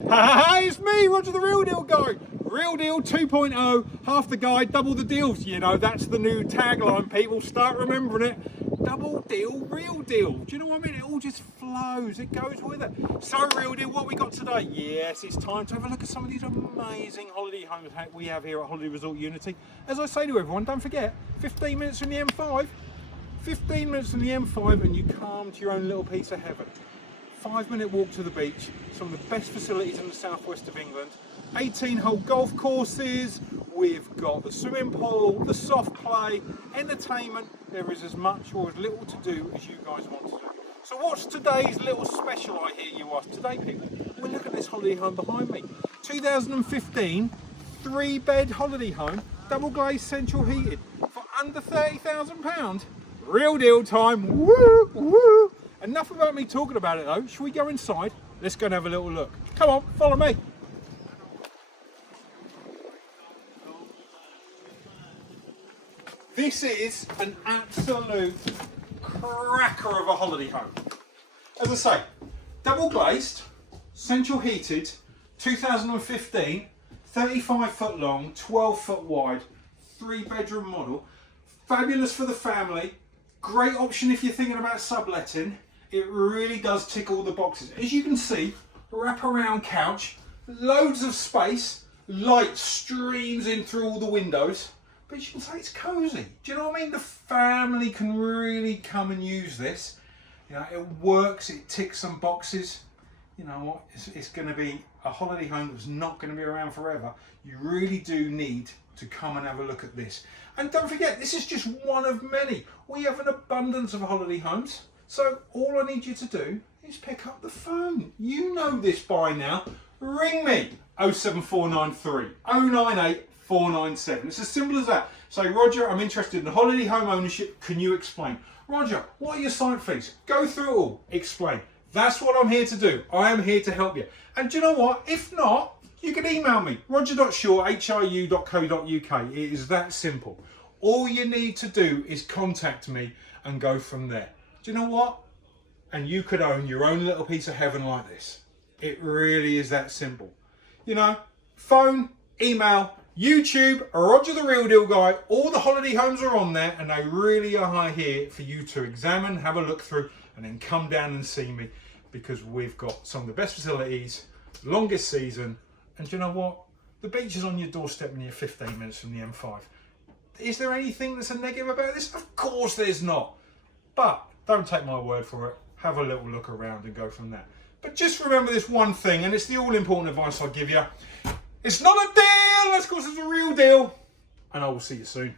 Hey, it's me, Roger the Real Deal Guy. Real Deal 2.0, half the guide, double the deals. You know, that's the new tagline, people. Start remembering it. Double deal, real deal. Do you know what I mean? It all just flows, it goes with it. So, Real Deal, what we got today? Yes, it's time to have a look at some of these amazing holiday homes we have here at Holiday Resort Unity. As I say to everyone, don't forget, 15 minutes from the M5. 15 minutes from the M5 and you come to your own little piece of heaven. 5-minute walk to the beach, some of the best facilities in the southwest of England, 18-hole golf courses, we've got the swimming pool, the soft play, entertainment. There is as much or as little to do as you guys want to do. So what's today's little special, I hear you ask? Today, people, we'll look at this holiday home behind me. 2015, 3-bed holiday home, double glazed central heated, for under £30,000. Real deal time, woo, woo. Enough about me talking about it though. Shall we go inside? Let's go and have a little look. Come on, follow me. This is an absolute cracker of a holiday home. As I say, double glazed, central heated, 2015, 35 foot long, 12 foot wide, 3-bedroom model. Fabulous for the family. Great option if you're thinking about subletting. It really does tick all the boxes. As you can see, wrap-around couch, loads of space, light streams in through all the windows. But you can say it's cosy. Do you know what I mean? The family can really come and use this. You know, it works, it ticks some boxes. You know what? It's going to be a holiday home that's not going to be around forever. You really do need to come and have a look at this. And don't forget, this is just one of many. We have an abundance of holiday homes. So all I need you to do is pick up the phone. You know this by now. Ring me, 07493 098 497. It's as simple as that. Say, Roger, I'm interested in holiday home ownership. Can you explain? Roger, what are your site fees? Go through it all. Explain. That's what I'm here to do. I am here to help you. And do you know what? If not, you can email me, roger.shaw@hiu.co.uk. It is that simple. All you need to do is contact me and go from there. Do you know what? And you could own your own little piece of heaven like this. It really is that simple. You know, phone, email, YouTube, Roger the Real Deal Guy, all the holiday homes are on there and they really are here for you to examine, have a look through and then come down and see me because we've got some of the best facilities, longest season, and do you know what? The beach is on your doorstep and you're 15 minutes from the M5. Is there anything that's a negative about this? Of course there's not. But don't take my word for it. Have a little look around and go from there. But just remember this one thing, and it's the all-important advice I'll give you. It's not a deal, let's call this a real deal. And I will see you soon.